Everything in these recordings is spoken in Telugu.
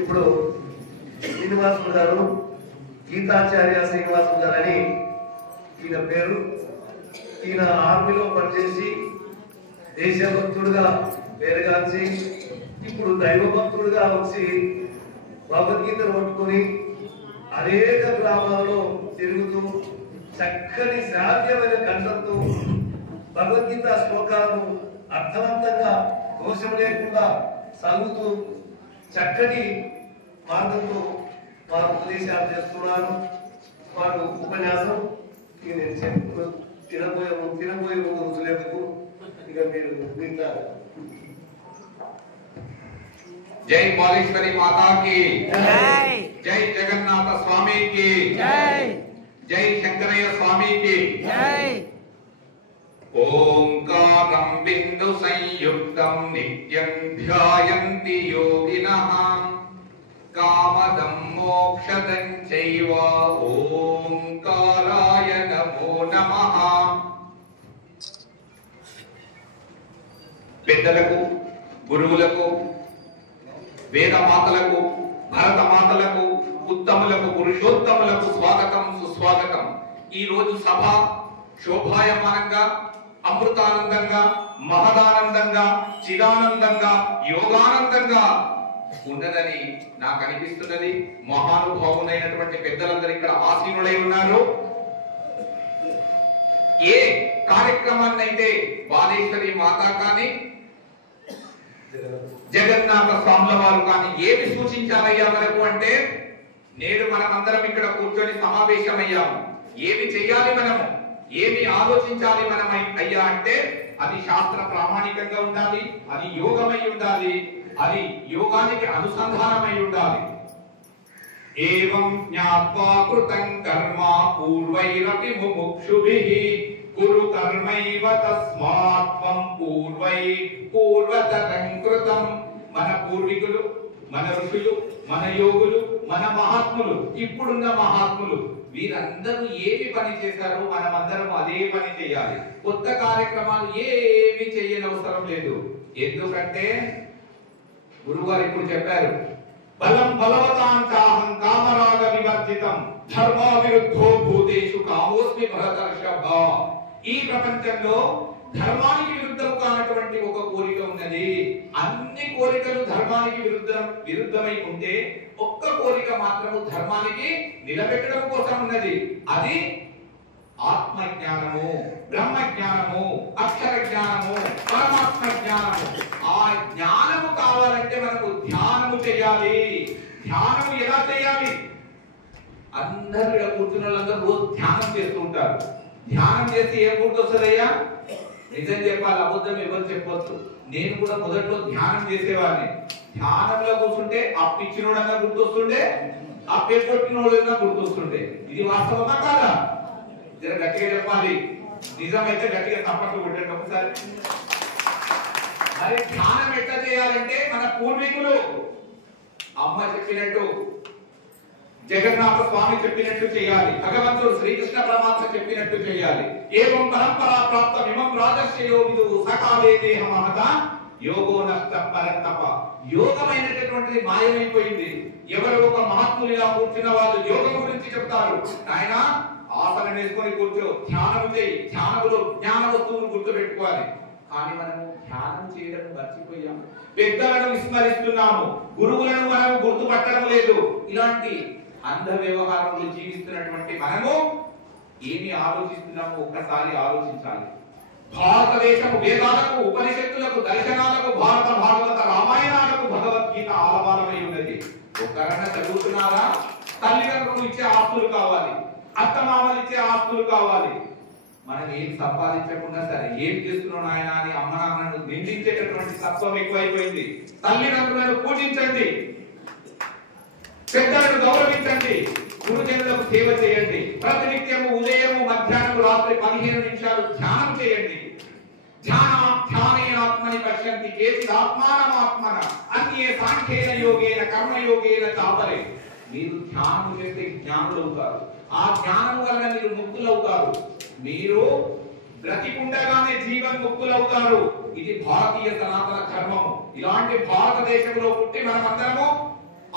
ఇప్పుడు శ్రీనివాసులు గారు, గీతాచార్య శ్రీనివాసులు గారు అని ఈయన పేరు. ఈయన ఆర్మీలో పనిచేసి దేశభక్తుడుగా పేరుగాంచి ఇప్పుడు దైవభక్తుడుగా వచ్చి భగవద్గీతను పట్టుకొని అనేక గ్రామాలలో తిరుగుతూ చక్కని శ్రావ్యమైన కంఠంతో భగవద్గీత శ్లోకాలను అర్థవంతంగా దోషం లేకుండా చదువుతూ చక్కటి మార్గంతో వారు ఉపదేశాలు చేస్తున్నారు. వారు ఉపన్యాసం ఇక నేను తినబోయే ముందు రోజులేందుకు ఇక మీరు వింటారు. जय बालेश्वरी माता की जय, जय जगन्नाथ स्वामी की जय, जय शंकरయ్య स्वामी की जय। ओंकारं बिंदु संयुक्तं नित्यं ध्यायन्ति योगिनः कामदं मोक्षदं चैव ओंकाराय नमो नमः। పెద్దలకు, గురువులకు, వేదమాతలకు, భరతమాతలకు, ఉత్తములకు, పురుషోత్తములకు స్వాగతం, సుస్వాగతం. ఈ రోజు సభ శోభాయమానంగా, అమృతానందంగా, మహదానందంగా, చిదానందంగా, యోగానందంగా ఉన్నదని నాకు అనిపిస్తున్నది. మహానుభావులైనటువంటి పెద్దలందరూ ఇక్కడ ఆసీనులై ఉన్నారు. ఏ కార్యక్రమాన్నైతే బాలేశ్వరి మాత కానీ జగన్నాథ స్వాముల వారు కానీ ఏమి సూచించాలయ్యా మనకు అంటే, నేడు మనమందరం ఇక్కడ కూర్చొని సమావేశమయ్యాము. ఏమి చెయ్యాలి మనము, ఏమి ఆలోచించాలి మనం అయ్యా అంటే, అది శాస్త్ర ప్రామాణికంగా ఉండాలి, అది యోగమై ఉండాలి, అది యోగానికి అనుసంధానమై ఉండాలి. ఏవం జ్ఞాత్వా కృతం కర్మ పూర్వైరపి ముముక్షుభిః కురు కర్మైవ తస్మాత్వం పూర్వతరం కృతం. మన పూర్వీకులు, మన ఋషులు, మన యోగులు, మన మహాత్ములు, ఇప్పుడున్న మహాత్ములు వీరందరూ ఏమి పని చేశారో మనమందరం అదే పని చేయాలి. కొత్త కార్యక్రమాలు ఏమి చేయనవసరం లేదు. ఎందుకంటే గురుగారు ఇప్పుడు చెప్పారు, బలం బలవతాంచాహం కామరాగ వివర్జితం ధర్మ విరుద్ధో భూతేషు కామోస్మి భరతర్షభ. ఈ ప్రపంచంలో ధర్మానికి విరుద్ధం కానటువంటి ఒక కోరిక ఉన్నది. అన్ని కోరికలు ధర్మానికి విరుద్ధమై ఉంటే ఒక్క కోరిక మాత్రము ధర్మానికి నిలబెట్టడం కోసం ఉన్నది. అది ఆత్మ జ్ఞానము, బ్రహ్మ జ్ఞానము, అక్షర జ్ఞానము, పరమాత్మ జ్ఞానము. ఆ జ్ఞానము కావాలంటే మనకు ధ్యానము చేయాలి. ధ్యానము ఎలా చేయాలి? అందరూ ఇక్కడ కూర్చున్న వాళ్ళందరూ రోజు ధ్యానం చేస్తూ ఉంటారు. ధ్యానం చేసి ఏం గుర్తొస్తుందయ్యా? నిజం చెప్పాలి, అబద్ధం ఎవరు చెప్పొచ్చు. నేను కూడా మొదట్లో ధ్యానం చేసేవాడిని. ధ్యానంలో కూర్చుంటే ఆ పిచ్చినోడన్నా గుర్తొస్తుండే, ఆ పేర్కొట్టినోడన్నా గుర్తొస్తుండే. ఇది వాస్తవమా కాదా? జర గట్టిగా చెప్పాలి. నిజమైతే గట్టిగా తప్పట్లు కొట్టండి ఒకసారి. మరి ధ్యానం ఎట్లా చేయాలంటే మన పూర్వీకులు అమ్మ చెప్పినట్టు, జగన్నాథ స్వామి చెప్పినట్టు చేయాలి. భగవంతుడు శ్రీకృష్ణ పరమాత్మ చెప్పినట్టు చేయాలి. ఏవం పరంపరా ప్రాప్త మిమం రాజర్షయో విదు సకాలే దేహమహత యోగో నష్ట పరంతప. యోగమైనటువంటిది మాయమైపోయింది. ఎవరు ఒక మహాత్ములుగా కూర్చున్న వాళ్ళు యోగం గురించి చెప్తారు. ఆయన ఆసనం వేసుకొని కూర్చో, ధ్యానం చేయి, ధ్యానములో జ్ఞాన వస్తువును గుర్తుపెట్టుకోవాలి. కానీ మనము ధ్యానం చేయడం మర్చిపోయాము. పెద్దలను విస్మరిస్తున్నాము, గురువులను మనం గుర్తుపట్టడం లేదు. ఇలాంటి అంధ వ్యవహారంలో జీవిస్తున్నటువంటి మనము ఏమి ఆలోచిస్తున్నామో ఒక్కసారి ఆలోచించాలి. భారతదేశము వేదాలకు, ఉపనిషత్తులకు, దర్శనాలకు, భారత భాగవత రామాయణాలకు భగవద్గీత ఆలవాలమై ఉన్నది. ఒక్కరన్నా చదువుతున్నారా? తల్లిదండ్రులు ఇచ్చే ఆస్తులు కావాలి, అత్తమామలు ఇచ్చే ఆస్తులు కావాలి. మనం ఏం సంపాదించకుండా సరే ఏం చేస్తున్నాం ఆయన అని అమ్మ నాన్నను నిందించేటటువంటి తత్వం ఎక్కువైపోయింది. తల్లిదండ్రులను పూజించండి, పెద్దలను గౌరవించండి, గురుజనులకు సేవ చేయండి. ప్రతినిత్యము ఉదయము, మధ్యాహ్నం, రాత్రి 15 నిమిషాలు ధ్యానం చేయండి. ధ్యానేనాత్మని పశ్యంతి కేచిదాత్మానమాత్మన అన్యే సాంఖ్యేన యోగేన కర్మయోగేన చాపరే. మీరు ధ్యానం చేస్తే జ్ఞానులు అవుతారు. ఆ జ్ఞానం వలన మీరు ముక్తులవుతారు. మీరు బ్రతికుండగానే జీవన్ ముక్తులవుతారు. ఇది భారతీయ సనాతన ధర్మము. ఇలాంటి భారతదేశంలో పుట్టి మనమందరము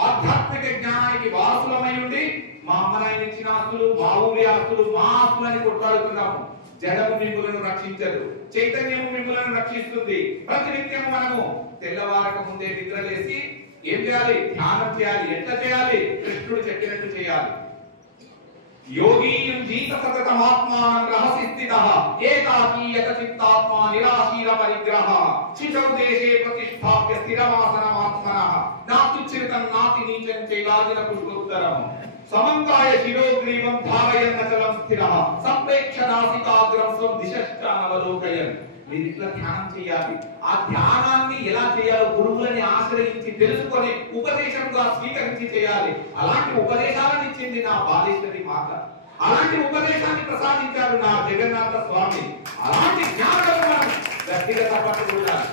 ఆధ్యాత్మిక జ్ఞానానికి వారసులమై ఉండి మా అమ్మ నాయన ఇచ్చిన ఆస్తులు, మా ఊరి ఆస్తులు, మా ఆస్తులని కొట్లాడుతున్నాము. జడము మిమ్ములను రక్షించదు, చైతన్యము మిమ్ములను రక్షిస్తుంది. ప్రతినిత్యము మనము తెల్లవారక ముందే నిద్రలేసి ఏం చేయాలి? ధ్యానం చేయాలి. ఎట్లా చేయాలి? కృష్ణుడు చెప్పినట్టు చేయాలి. యోగి యుంజీత సతతమాత్మానం రహసి స్థితః ఏకాకీయత చిత్తాత్మా నిరాశీల పరిగ్రహ శిశౌ దేశే ప్రతిష్ఠాప్య స్థిరవాసనమాత్మనః నాత్యుచ్ఛితం నాతి నీచం చైలాజిన పుష్పోత్తరం సమంకాయ శిరోగ్రీవం ధారయన్న చలం స్థిరః సంప్రేక్ష నాసికాగ్రం స్వం దిశశ్చానవలోకయన్. మీరు ఇట్లా ధ్యానం చేయాలి. ఆ ధ్యానాన్ని ఎలా చేయాలో గురువులని ఆశ్రయించి తెలుసుకొని ఉపదేశంగా స్వీకరించి చేయాలి. అలాంటి ఉపదేశాలను ఇచ్చింది నా బాలేశ్వరి మాత. అలాంటి ఉపదేశాన్ని ప్రసాదించారు నా జగన్నాథ స్వామి. అలాంటి జ్ఞానం మనం గట్టిగా పట్టుకోవాలి.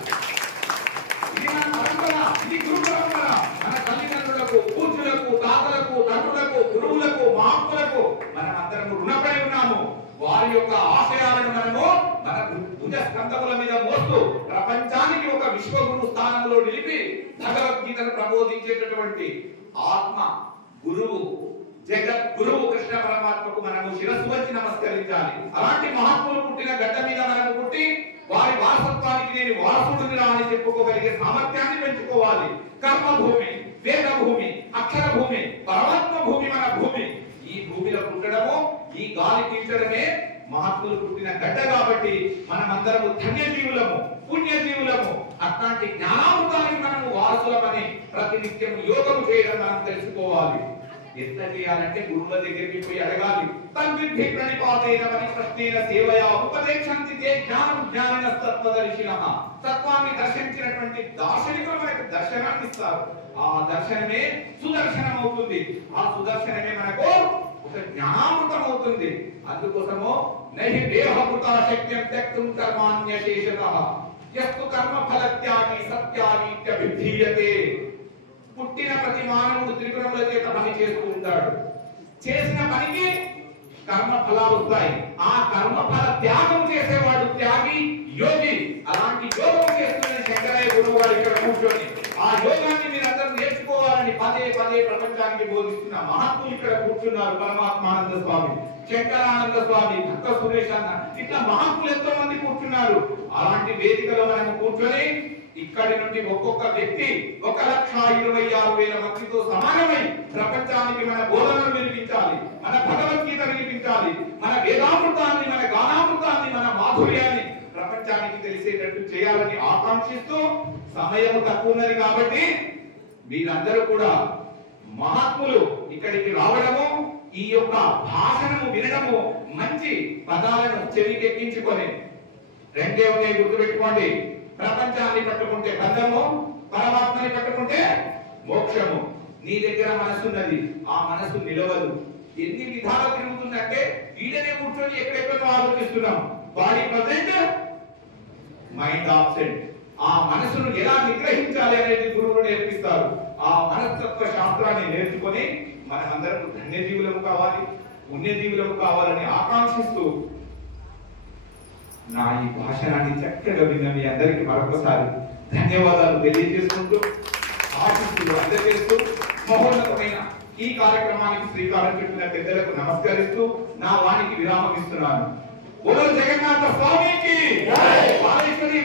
ఇది మన పరంపర, ఇది గురు పరంపర. మన తల్లిదండ్రులకు, పూజ్యులకు, తాతలకు, తండ్రులకు, గురువులకు, మహాత్ములకు మనం అందరం రుణపడి ఉన్నాము. వారి యొక్క ఆశయాలను మనము మన భుజ స్కంధముల మీద మోస్తూ ప్రపంచానికి ఒక విశ్వగురు స్థానంలో నిలిపి భగవద్గీతను ప్రబోధించేటటువంటి ఆత్మ గురువు, జగత్ గురువు కృష్ణ పరమాత్మకు మనము శిరస్సు వచ్చి నమస్కరించాలి. అలాంటి మహాత్ములు పుట్టిన గడ్డ మీద మనము పుట్టి వారి వారసత్వానికి నేను వారసుడిని అని చెప్పుకోగలిగే సామర్థ్యాన్ని పెంచుకోవాలి. కర్మభూమి, వేద భూమి, అక్షర భూమి, పరమాత్మ భూమి మన భూమి. ఈ భూమిలో పుట్టడము, ఈ గాలి పీల్చడమే మహాత్ములు పుట్టిన గడ్డ. కాబట్టి మనమందరము ధన్యజీవులము, పుణ్యజీవులము. అట్లాంటి జ్ఞానామృతానికి మనము వారసులమని ప్రతినిత్యం యోగము చేయడం మనం తెలుసుకోవాలి. ఎట్లా చేయాలంటే గురువుల దగ్గరికి పోయి అడగాలి. తన్విద్ధి ప్రణిపాతేన పరిప్రశ్నేన సేవయా ఉపదేశంతి తే జ్ఞానం జ్ఞానిన తత్వదర్శినః. తత్వాన్ని దర్శించినటువంటి దార్శనికులు మనకు దర్శనాన్ని ఇస్తారు. ఆ దర్శనమే సుదర్శనం అవుతుంది. ఆ సుదర్శనమే మనకు ఒక జ్ఞానామృతం అవుతుంది. అందుకోసము నహి దేహభృతా శక్యం త్యక్తుం కర్మాణ్యశేషతః యస్తు కర్మ ఫలత్యాగి సత్యాగిత్యభిధీయతే. పుట్టిన ప్రతి మానవుడు త్రిగుణముల చేత పని చేస్తూ ఉంటాడు. చేసిన పనికి కర్మ ఫలాలు వస్తాయి. ఆ కర్మ ఫల త్యాగం చేసేవాడు త్యాగి, యోగి. అలాంటి యోగం చేస్తున్న శంకరయ్య గురువు గారు ఇక్కడ కూర్చొని ఆ యోగాన్ని మీరందరూ నేర్చుకోవాలని పదే పదే ప్రపంచానికి బోధిస్తున్న మహాత్ములు ఇక్కడ కూర్చున్నారు. పరమాత్మానంద స్వామి, శంకరానంద స్వామి, భక్త సురేష్ అన్న, ఇట్లా మహాత్ములు ఎంతో మంది కూర్చున్నారు. అలాంటి వేదికలో మనం కూర్చొని ఇక్కడి నుండి ఒక్కొక్క వ్యక్తి 1,26,000 మందితో సమానమై ప్రపంచానికి మన బోధనలు వినిపించాలి, మన భగవద్గీత వినిపించాలి, మన వేదామృతాన్ని, మన గానామృతాన్ని, మన మాధుర్యాన్ని ప్రపంచానికి తెలిసేటట్టు చేయాలని ఆకాంక్షిస్తూ, సమయం తక్కువ ఉన్నది కాబట్టి మీరందరూ కూడా మహాత్ములు ఇక్కడికి రావడము, ఈ యొక్క భాషణము వినడము, మంచి పదాలను చెవికెక్కించుకొని రెండే ఉన్నాయి గుర్తుపెట్టుకోండి. ప్రపంచాన్ని పట్టుకుంటే బంధము, పరమాత్మని పట్టుకుంటే మోక్షము. నీ దగ్గర మనసు ఉన్నది, ఆ మనసు నిలవదు. ఎన్ని విధాలు తిరుగుతుందంటే వీడనే కూర్చొని ఎక్కడెక్కడో ఆలోచిస్తున్నాం. Body present, mind absent. ఆ మనసును ఎలా నిగ్రహించాలి అనేది గురువులు నేర్పిస్తారు. ఆ మనస్తత్వ శాస్త్రాన్ని నేర్చుకొని మనమందరం ధన్యజీవులము కావాలి, పుణ్యజీవులము కావాలని ఆకాంక్షిస్తూ నా ఈ భాషణాన్ని చక్కగా విన్న మీ అందరికీ మరొకసారి ధన్యవాదాలు తెలియజేసుకుంటూ, ఆశిస్తులు అందజేస్తూ, మహోన్నతమైన ఈ కార్యక్రమానికి శ్రీకారం చుట్టిన పెద్దలకు నమస్కరిస్తూ నా వానికి విరామం ఇస్తున్నాను. బోలో జగన్నాథ స్వామికి జై, బాలేశ్వరి